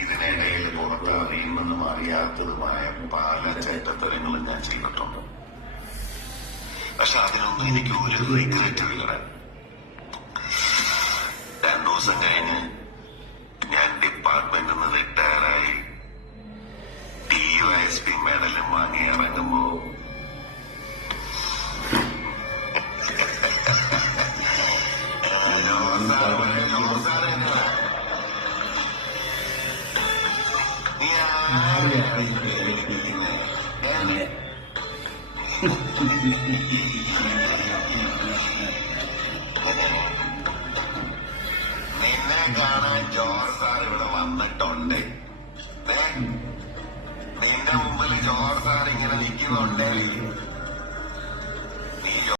ഇതിനിടയിൽ പുറത്തറിയുമെന്നും അറിയാത്തതുമായ പല ചേട്ടത്തരങ്ങളും ഞാൻ ചെയ്തിട്ടുണ്ട്. പക്ഷെ അതിനൊന്നും എനിക്ക് ഒരു റിഗ്രറ്റ് ഇല്ല. 2 ദിവസം കഴിഞ്ഞ് ഞാൻ ഡിപ്പാർട്ട്മെന്റിൽ നിന്ന് റിട്ടയറായി DYSP മെഡലും വാങ്ങി ഇറങ്ങുമ്പോ നിന്നെ കാണാൻ ജോർജ് സാർ ഇവിടെ വന്നിട്ടുണ്ട്. നിന്റെ മുമ്പിൽ ജോർജ് സാർ ഇങ്ങനെ നിൽക്കുന്നുണ്ട്.